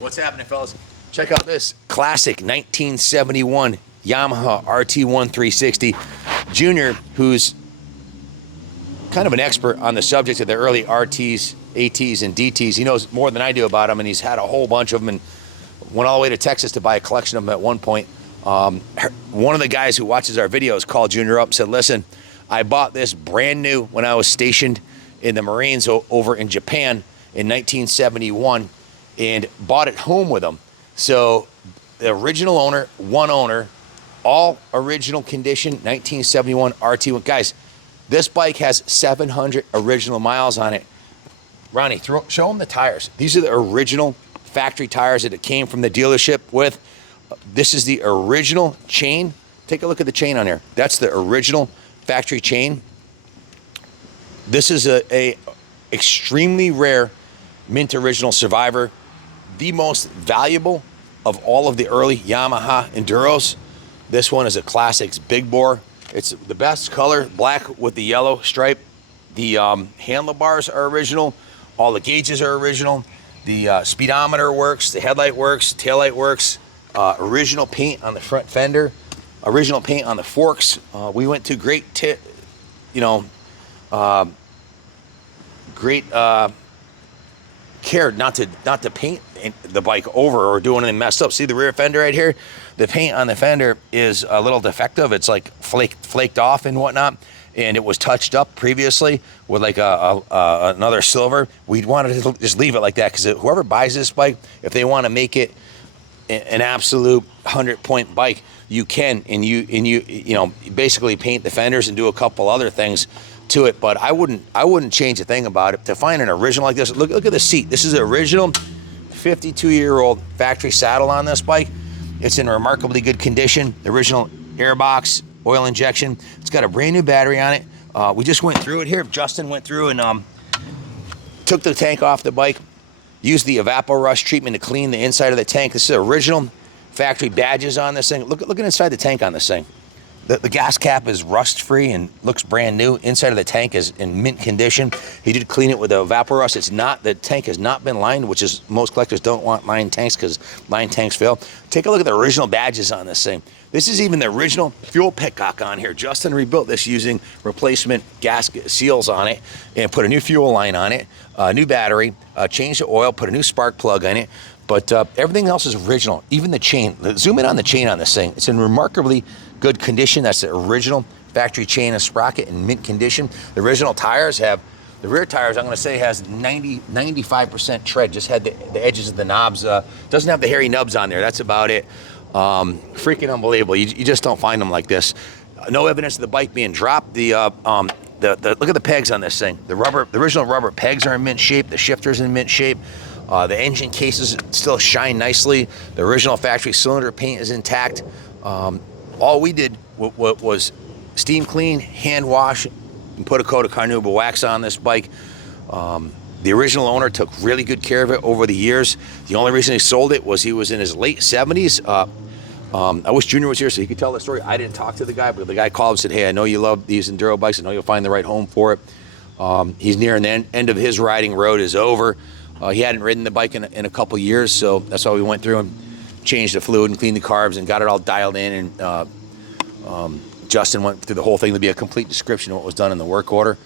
What's happening, fellas? Check out this classic 1971 Yamaha RT1 360. Junior, who's kind of an expert on the subject of the early RTs, ATs, and DTs. He knows more than I do about them, and he's had a whole bunch of them and went all the way to Texas to buy a collection of them at one point. One of the guys who watches our videos called Junior up and said, listen, I bought this brand new when I was stationed in the Marines over in Japan in 1971. And bought it home with them. So the original owner, one owner, all original condition, 1971 RT1. Guys, this bike has 700 original miles on it. Ronnie, show them the tires. These are the original factory tires that it came from the dealership with. This is the original chain. Take a look at the chain on here. That's the original factory chain. This is a extremely rare mint original survivor. The most valuable of all of the early Yamaha Enduros. This one is a classics big bore. It's the best color, black with the yellow stripe. The handlebars are original. All the gauges are original. The speedometer works, the headlight works, taillight works. Original paint on the front fender. Original paint on the forks. We went to great care not to paint the bike over or do anything messed up. See the rear fender right here? The paint on the fender is a little defective. It's like flaked off and whatnot, and it was touched up previously with like another silver. We'd want to just leave it like that because whoever buys this bike, if they want to make it an absolute 100-point bike, you can, and you basically paint the fenders and do a couple other things to it, but I wouldn't change a thing about it. To find an original like this, look at the seat. This is an original 52-year-old factory saddle on this bike. It's in remarkably good condition. The original airbox, oil injection. It's got a brand new battery on it. We just went through it here. Justin went through and took the tank off the bike, used the EvapoRust treatment to clean the inside of the tank. This is original factory badges on this thing. Look inside the tank on this thing. The gas cap is rust-free and looks brand new. Inside of the tank is in mint condition. He did clean it with the EvapoRust. The tank has not been lined, which is most collectors don't want lined tanks because lined tanks fail. Take a look at the original badges on this thing. This is even the original fuel petcock on here. Justin rebuilt this using replacement gasket seals on it and put a new fuel line on it, a new battery, changed the oil, put a new spark plug on it. But everything else is original, even the chain. Zoom in on the chain on this thing. It's in remarkably good condition. That's the original factory chain and sprocket in mint condition. The original tires have, the rear tires, I'm gonna say, has 95% tread. Just had the edges of the knobs. Doesn't have the hairy nubs on there. That's about it. Freaking unbelievable. You just don't find them like this. No evidence of the bike being dropped. Look at the pegs on this thing. The original rubber pegs are in mint shape. The shifter's in mint shape. The engine cases still shine nicely. The original factory cylinder paint is intact. All we did was steam clean, hand wash, and put a coat of carnauba wax on this bike. The original owner took really good care of it over the years. The only reason he sold it was he was in his late 70s. I wish Junior was here so he could tell the story. I didn't talk to the guy, but the guy called and said, hey, I know you love these Enduro bikes. I know you'll find the right home for it. He's nearing the end of his riding road is over. He hadn't ridden the bike in a couple years, so that's why we went through and changed the fluid and cleaned the carbs and got it all dialed in. And Justin went through the whole thing to be a complete description of what was done in the work order.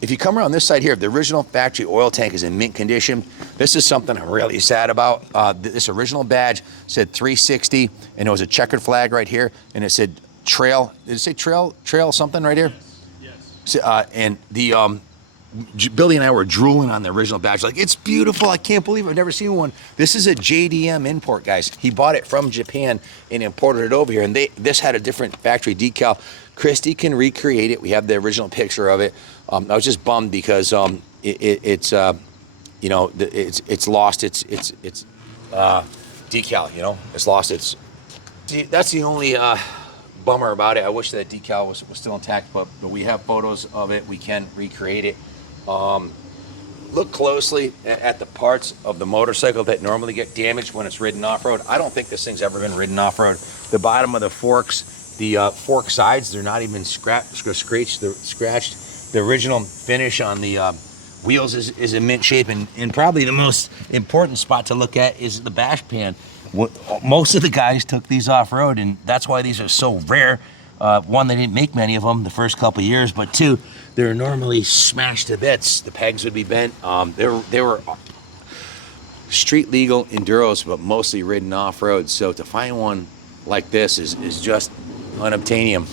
If you come around this side here, the original factory oil tank is in mint condition. This is something I'm really sad about. This original badge said 360, and it was a checkered flag right here, and it said trail. Did it say trail something right here? Yes. And the Billy and I were drooling on the original badge. Like, it's beautiful. I can't believe I've never seen one. This is a JDM import, guys. He bought it from Japan and imported it over here. And this had a different factory decal. Christy can recreate it. We have the original picture of it. I was just bummed because it's lost its decal. It's lost its. That's the only bummer about it. I wish that decal was still intact, but we have photos of it. We can recreate it. Look closely at the parts of the motorcycle that normally get damaged when it's ridden off-road. I don't think this thing's ever been ridden off-road. The bottom of the forks, the fork sides, they're not even scratched. They're scratched. The original finish on the Wheels is in mint shape, and probably the most important spot to look at is the bash pan. Most of the guys took these off-road, and that's why these are so rare. One, they didn't make many of them the first couple of years, but two, they're normally smashed to bits. The pegs would be bent. They were street legal enduros, but mostly ridden off-road. So to find one like this is just unobtainium.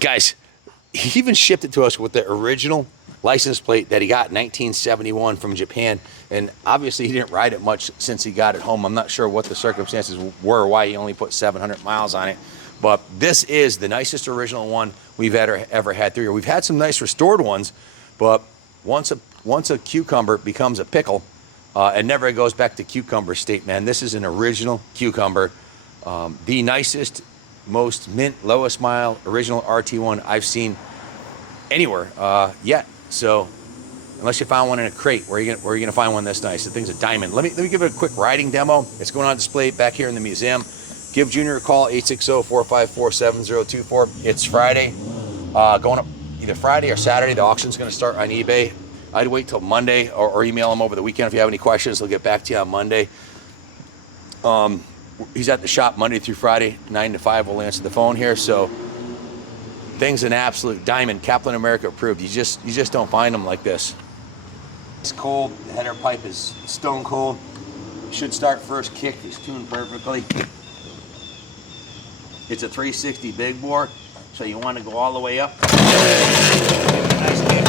Guys, he even shipped it to us with the original license plate that he got in 1971 from Japan, and obviously he didn't ride it much since he got it home. I'm not sure what the circumstances were, why he only put 700 miles on it, but this is the nicest original one we've ever had through here. We've had some nice restored ones, but once a cucumber becomes a pickle, it never goes back to cucumber state, man. This is an original cucumber, the nicest, most mint, lowest mile original RT1 I've seen anywhere yet. So unless you found one in a crate, where are you gonna find one this nice? The thing's a diamond. Let me give it a quick riding demo. It's going on display back here in the museum. Give Junior a call, 860-454-7024. It's Friday, going up either Friday or Saturday. The auction's gonna start on eBay. I'd wait till Monday or email him over the weekend. If you have any questions, he'll get back to you on Monday. He's at the shop Monday through Friday, 9 to 5. We'll answer the phone here. So thing's an absolute diamond, Kaplan America approved. You just don't find them like this. It's cold. The header pipe is stone cold. Should start first kick. He's tuned perfectly. It's a 360 big bore, so you want to go all the way up. Nice kick.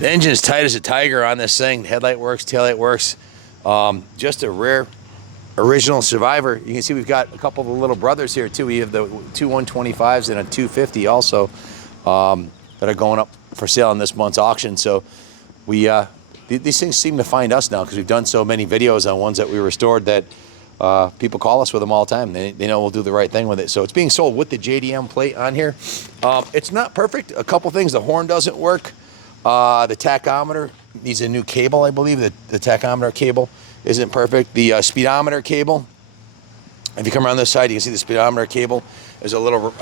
The engine is tight as a tiger on this thing. Headlight works, taillight works. Just a rare original survivor. You can see we've got a couple of the little brothers here too. We have the two 125s and a 250 also that are going up for sale in this month's auction. So we these things seem to find us now because we've done so many videos on ones that we restored that people call us with them all the time. They know we'll do the right thing with it. So it's being sold with the JDM plate on here. It's not perfect. A couple things. The horn doesn't work. The tachometer needs a new cable, I believe. The tachometer cable isn't perfect. The speedometer cable, if you come around this side, you can see the speedometer cable is a little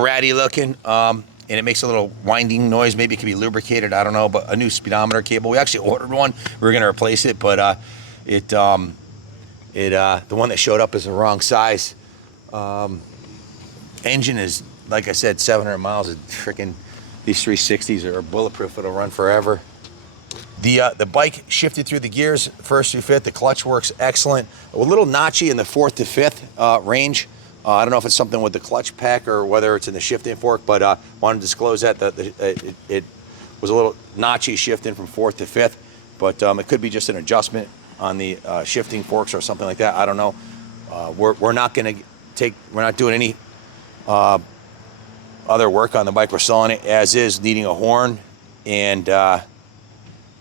ratty looking, and it makes a little winding noise. Maybe it can be lubricated, I don't know, but a new speedometer cable. We actually ordered one. We were going to replace it, but the one that showed up is the wrong size. Engine is, like I said, 700 miles. Freaking these 360s are bulletproof. It'll run forever. The bike shifted through the gears, first through fifth. The clutch works excellent. A little notchy in the fourth to fifth range. I don't know if it's something with the clutch pack or whether it's in the shifting fork, but wanted to disclose that it was a little notchy shifting from fourth to fifth, but it could be just an adjustment on the shifting forks or something like that. I don't know. We're not doing any other work on the bike. We're selling it as is, needing a horn, and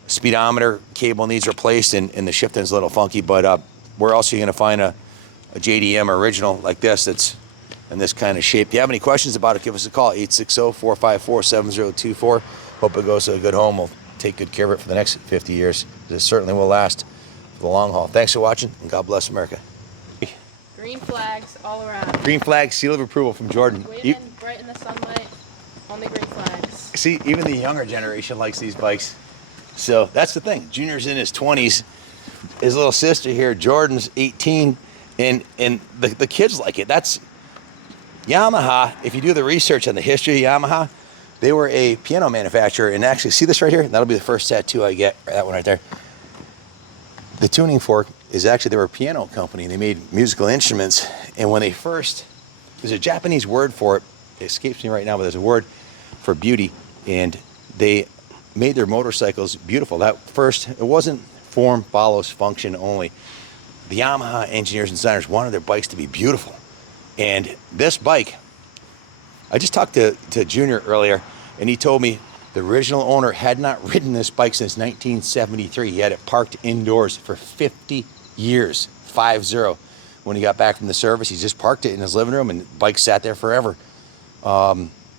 speedometer cable needs replaced, and the shifting's a little funky, but where else are you going to find a JDM original like this that's in this kind of shape? If you have any questions about it, give us a call, 860-454-7024. Hope it goes to a good home. We'll take good care of it for the next 50 years. It certainly will last for the long haul. Thanks for watching, and God bless America. Green flags all around. Green flag, seal of approval from Jordan. Waving bright in the sunlight, only green flags. See, even the younger generation likes these bikes. So that's the thing. Junior's in his 20s. His little sister here, Jordan's 18, and the kids like it. That's Yamaha. If you do the research on the history of Yamaha, they were a piano manufacturer. And actually, see this right here? That'll be the first tattoo I get. That one right there. The tuning fork is actually, they were a piano company. They made musical instruments. And when they first, there's a Japanese word for it. It escapes me right now, but there's a word for beauty. And they made their motorcycles beautiful. That first, it wasn't form follows function only. The Yamaha engineers and designers wanted their bikes to be beautiful. And this bike, I just talked to Junior earlier, and he told me the original owner had not ridden this bike since 1973. He had it parked indoors for 50 years, 50. When he got back from the service, he just parked it in his living room, and the bike sat there forever.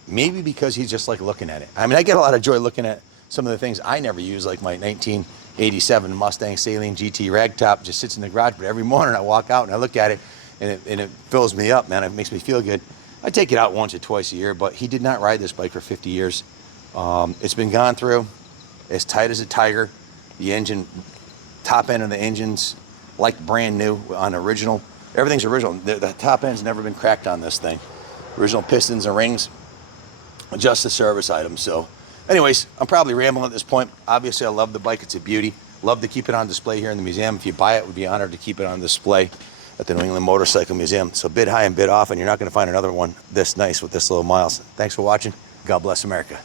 Maybe because he's just like looking at it. I mean, I get a lot of joy looking at some of the things I never use, like my 1987 Mustang Saline GT Ragtop just sits in the garage, but every morning I walk out and I look at it, and it fills me up, man. It makes me feel good. I take it out once or twice a year, but he did not ride this bike for 50 years. It's been gone through, as tight as a tiger. The engine, top end of the engine's like brand new on original. Everything's original. The top end's never been cracked on this thing. Original pistons and rings, just a service item. So anyways, I'm probably rambling at this point. Obviously, I love the bike. It's a beauty. Love to keep it on display here in the museum. If you buy it, we'd be honored to keep it on display at the New England Motorcycle Museum. So bid high and bid often. You're not going to find another one this nice with this little miles. Thanks for watching. God bless America.